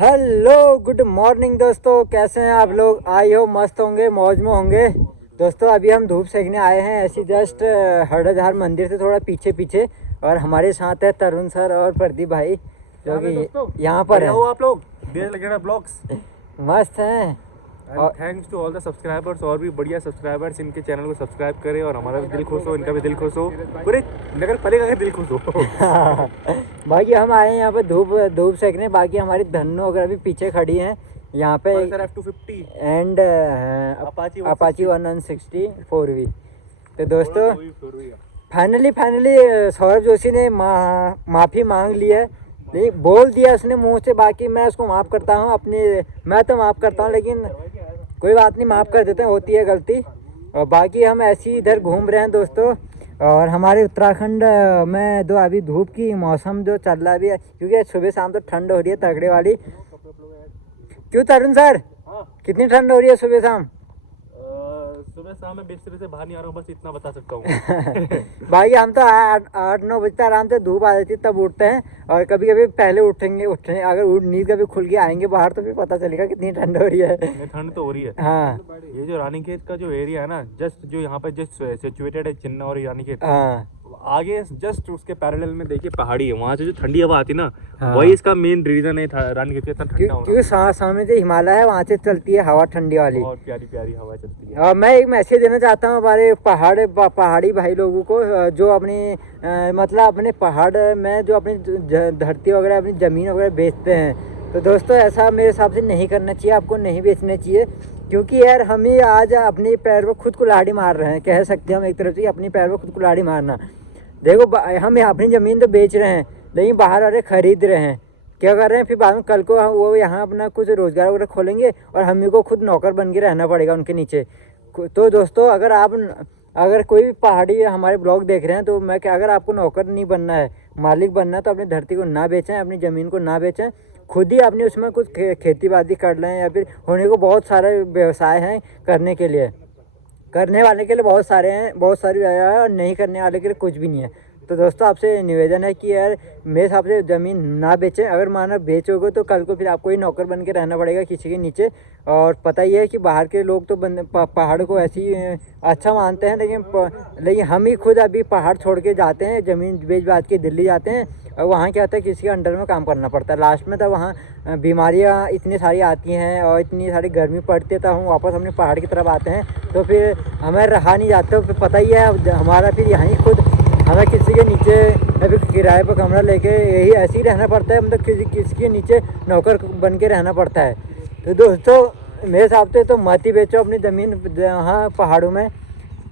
Hello good morning दोस्तों, कैसे हैं आप लोग। आई हो मस्त होंगे, मौज में होंगे। दोस्तों अभी हम धूप सेकने आए हैं ऐसी जस्ट हरड़धार मंदिर से थोड़ा पीछे पीछे, और हमारे साथ है तरुण सर और प्रदीप भाई जो कि यहाँ पर है। आप लोग ब्लॉग्स मस्त हैं। और thanks to all the subscribers, और भी बढ़िया सब्सक्राइबर्स इनके चैनल को सब्सक्राइब करें और हमारा भी दिल खुश हो, इनका भी दिल खुश हो, पूरे नगर पालिका का दिल खुश हो। बाकी हम आए हैं यहाँ पे धूप सेकने। बाकी हमारी धन्नो वगैरह भी पीछे खड़ी हैं यहाँ पे F250 एंड अपाची 160 4V। तो दोस्तों फाइनली सौरभ जोशी ने माफ़ी मांग ली है, नहीं बोल दिया उसने मुंह से। बाकी मैं उसको माफ़ करता हूँ, मैं तो माफ़ करता हूँ, लेकिन कोई बात नहीं, माफ़ कर देते हैं, होती है गलती। और बाकी हम ऐसे ही इधर घूम रहे हैं दोस्तों। और हमारे उत्तराखंड में जो अभी धूप की मौसम जो चल रहा है अभी, क्योंकि सुबह शाम तो ठंड हो रही है तगड़े वाली। क्यों तरुण सर, कितनी ठंड हो रही है सुबह शाम? सुबह शाम में बिस्तर से बाहर नहीं आ रहा हूँ, बस इतना बता सकता हूँ। भाई हम तो 8-9 बजे तक आराम से धूप आ जाती है तब उठते हैं, और कभी कभी पहले उठेंगे अगर नींद कभी खुल के आएंगे बाहर तो फिर पता चलेगा कितनी ठंड हो रही है। ठंड तो हो रही है। हाँ, ये जो रानीखेत का जो एरिया है ना, जस्ट जो यहाँ पे जस्ट सिचुएटेड है चिन्ना और रानीखेत, हाँ आगे जस्ट उसके पैरेलल में देखिए पहाड़ी है, वहाँ से जो ठंडी हवा आती है ना, हाँ। वही इसका मेन रीजन है रानीखेत का इतना ठंडा होना। क्योंकि सामने जो हिमालय है वहाँ से चलती है हवा ठंडी वाली, और प्यारी प्यारी हवा चलती है। और मैं एक मैसेज देना चाहता हूँ हमारे पहाड़ी भाई लोगों को, जो अपनी मतलब अपने पहाड़ में जो अपनी धरती वगैरह अपनी ज़मीन वगैरह बेचते हैं। तो दोस्तों ऐसा मेरे हिसाब से नहीं करना चाहिए, आपको नहीं बेचना चाहिए। क्योंकि यार हम ही आज अपने पैर पर खुद कुल्हाड़ी मार रहे हैं, कह सकते हैं हम एक तरफ से अपने पैर पर खुद कुल्हाड़ी मारना। देखो हम अपनी ज़मीन तो बेच रहे हैं, लेकिन बाहर वाले खरीद रहे हैं। क्या कर रहे हैं, फिर बाद में कल को वो यहाँ अपना कुछ रोज़गार वगैरह खोलेंगे और हम ही को खुद नौकर बन के रहना पड़ेगा उनके नीचे। तो दोस्तों अगर कोई भी पहाड़ी हमारे ब्लॉग देख रहे हैं तो मैं क्या, अगर आपको नौकर नहीं बनना है, मालिक बनना है, तो अपनी धरती को ना बेचें, अपनी ज़मीन को ना बेचें, खुद ही अपनी उसमें कुछ खेती बाड़ी कर लें, या फिर होने को बहुत सारे व्यवसाय हैं करने के लिए, करने वाले के लिए बहुत सारे हैं, बहुत सारी व्यवसाय है, और नहीं करने वाले के लिए कुछ भी नहीं है। तो दोस्तों आपसे निवेदन है कि यार मेरे हिसाब से ज़मीन ना बेचें। अगर माना बेचोगे तो कल को फिर आपको ही नौकर बन के रहना पड़ेगा किसी के नीचे। और पता ही है कि बाहर के लोग तो पहाड़ को ऐसे ही अच्छा मानते हैं, लेकिन हम ही खुद अभी पहाड़ छोड़ के जाते हैं, ज़मीन बेच बाच के दिल्ली जाते हैं, और वहाँ क्या होता है किसी के अंडर में काम करना पड़ता है। लास्ट में तो वहाँ बीमारियाँ इतनी सारी आती हैं और इतनी सारी गर्मी पड़ती है, तो हम वापस अपने पहाड़ की तरफ आते हैं तो फिर हमें रहा नहीं जाता। फिर पता ही है हमारा फिर यहाँ ही खुद हमें किसी के नीचे अभी किराए पर कमरा लेके यही ऐसे ही रहना पड़ता है, मतलब किसी के नीचे नौकर बन के रहना पड़ता है। तो दोस्तों मेरे हिसाब से तो मत ही बेचो अपनी ज़मीन, यहाँ पहाड़ों में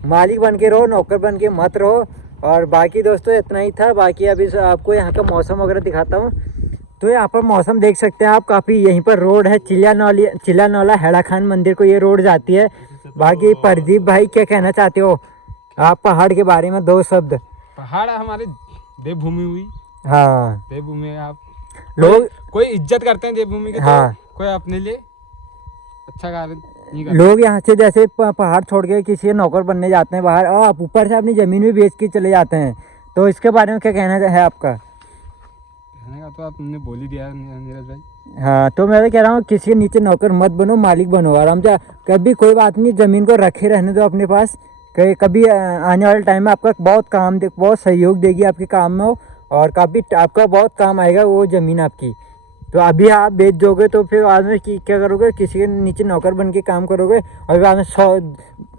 मालिक बन के रहो, नौकर बन के मत रहो। और बाकी दोस्तों इतना ही था। बाकी अभी आपको यहाँ का मौसम वगैरह दिखाता हूँ। तो यहाँ पर मौसम देख सकते हैं आप, काफ़ी यहीं पर रोड है, चिल्ला नौला हैड़ा खान मंदिर को ये रोड जाती है। बाकी प्रदीप भाई क्या कहना चाहते हो आप पहाड़ के बारे में, 2 शब्द? पहाड़ हमारे देवभूमि हुई। हाँ, देवभूमि आप लोग कोई इज्जत करते हैं देवभूमि की, हाँ। तो कोई अपने लिए अच्छा कार्य नहीं करता। लोग यहाँ से जैसे पहाड़ छोड़ के किसी नौकर बनने जाते हैं बाहर, और आप ऊपर से अपनी ज़मीन भी बेच के चले जाते हैं। तो इसके बारे में क्या कहना है आपका? कहने का तो आपने बोल ही दिया नीरज भाई। हाँ, तो मैं कह रहा हूँ किसी के नीचे नौकर मत बनो, मालिक बनो आराम से। कभी कोई बात नहीं, ज़मीन को रखे रहने दो अपने पास। कभी आने वाले टाइम में आपका बहुत सहयोग देगी आपके काम में, और काफ़ी आपका बहुत काम आएगा वो ज़मीन आपकी। तो अभी आप बेच दोगे तो फिर बाद में क्या करोगे, किसी के नीचे नौकर बन के काम करोगे, और बाद में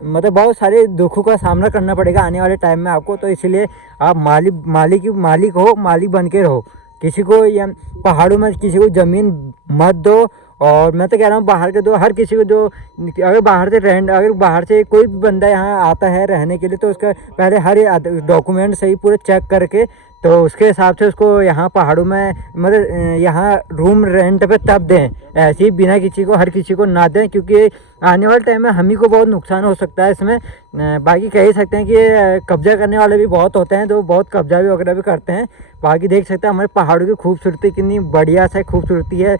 मतलब बहुत सारे दुखों का सामना करना पड़ेगा आने वाले टाइम में आपको। तो इसलिए आप मालिक बन के रहो। किसी को या पहाड़ों में किसी को ज़मीन मत दो। और मैं तो कह रहा हूँ बाहर के दो, हर किसी को जो अगर बाहर से कोई भी बंदा यहाँ आता है रहने के लिए, तो उसका पहले हर डॉक्यूमेंट सही पूरे चेक करके, तो उसके हिसाब से उसको यहाँ पहाड़ों में मतलब यहाँ रूम रेंट पे तब दें। ऐसे ही बिना किसी को हर किसी को ना दें, क्योंकि आने वाले टाइम में हम ही को बहुत नुकसान हो सकता है इसमें। बाकी कह ही सकते हैं कि कब्जा करने वाले भी बहुत होते हैं, तो बहुत कब्जा भी वगैरह भी करते हैं। बाकी देख सकते हैं हमारे पहाड़ों की खूबसूरती कितनी बढ़िया सा खूबसूरती है,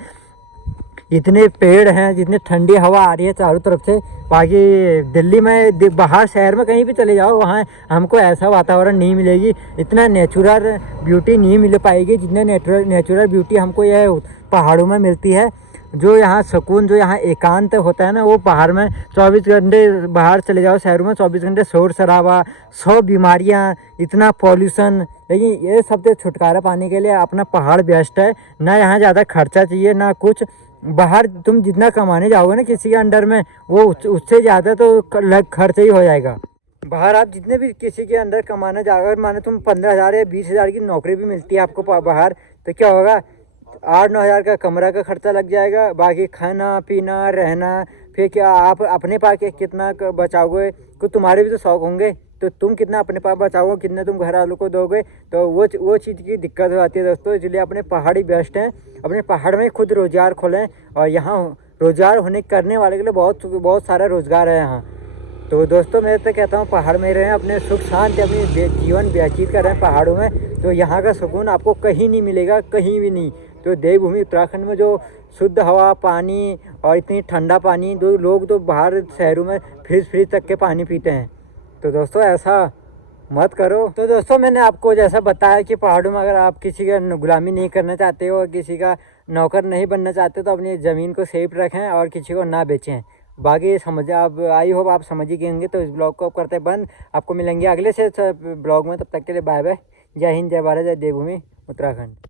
इतने पेड़ हैं, जितनी ठंडी हवा आ रही है चारों तरफ से। बाकी दिल्ली में बाहर शहर में कहीं भी चले जाओ, वहाँ हमको ऐसा वातावरण नहीं मिलेगी, इतना नेचुरल ब्यूटी नहीं मिल पाएगी जितने नेचुरल ब्यूटी हमको यह पहाड़ों में मिलती है। जो यहाँ सुकून, जो यहाँ एकांत होता है ना, वो पहाड़ में 24 घंटे बाहर चले जाओ शहरों में, 24 घंटे शोर शराबा, 100 बीमारियाँ, इतना पॉल्यूशन। लेकिन ये सब से छुटकारा पाने के लिए अपना पहाड़ बेस्ट है। ना यहाँ ज़्यादा खर्चा चाहिए ना कुछ। बाहर तुम जितना कमाने जाओगे ना किसी के अंडर में, वो उससे ज़्यादा तो खर्च ही हो जाएगा। बाहर आप जितने भी किसी के अंदर कमाना जाओगे, माने तुम 15,000 या 20,000 की नौकरी भी मिलती है आपको बाहर, तो क्या होगा, 8-9 हज़ार का कमरा का खर्चा लग जाएगा। बाकी खाना पीना रहना, फिर क्या आप अपने पास कितना बचाओगे, कुछ तुम्हारे भी तो शौक होंगे, तो तुम कितना अपने पास बचाओगे, कितने तुम घर वालों को दोगे, तो वो चीज़ की दिक्कत हो जाती है दोस्तों। इसलिए अपने पहाड़ी बेस्ट हैं। अपने पहाड़ में खुद रोज़गार खोलें, और यहाँ रोज़गार होने करने वाले के लिए बहुत सारा रोज़गार है यहाँ। तो दोस्तों मैं तो कहता हूँ पहाड़ में रहें, अपने सुख शांति अपनी जीवन व्यतीत करें पहाड़ों में, तो यहाँ का सुकून आपको कहीं नहीं मिलेगा, कहीं भी नहीं। तो देवभूमि उत्तराखंड में जो शुद्ध हवा, पानी और इतनी ठंडा पानी, दो लोग तो बाहर शहरों में फ्रिज तक के पानी पीते हैं। तो दोस्तों ऐसा मत करो। तो दोस्तों मैंने आपको जैसा बताया कि पहाड़ों में अगर आप किसी का गुलामी नहीं करना चाहते हो, किसी का नौकर नहीं बनना चाहते, तो अपनी ज़मीन को सेफ रखें और किसी को ना बेचें। बाकी समझ आप, आई होप आप समझ ही गए होंगे। तो इस ब्लॉग को आप करते हैं बंद। आपको मिलेंगे अगले से ब्लॉग में, तब तक के लिए बाय बाय। जय हिंद, जय भारत, जय देवभूमि उत्तराखंड।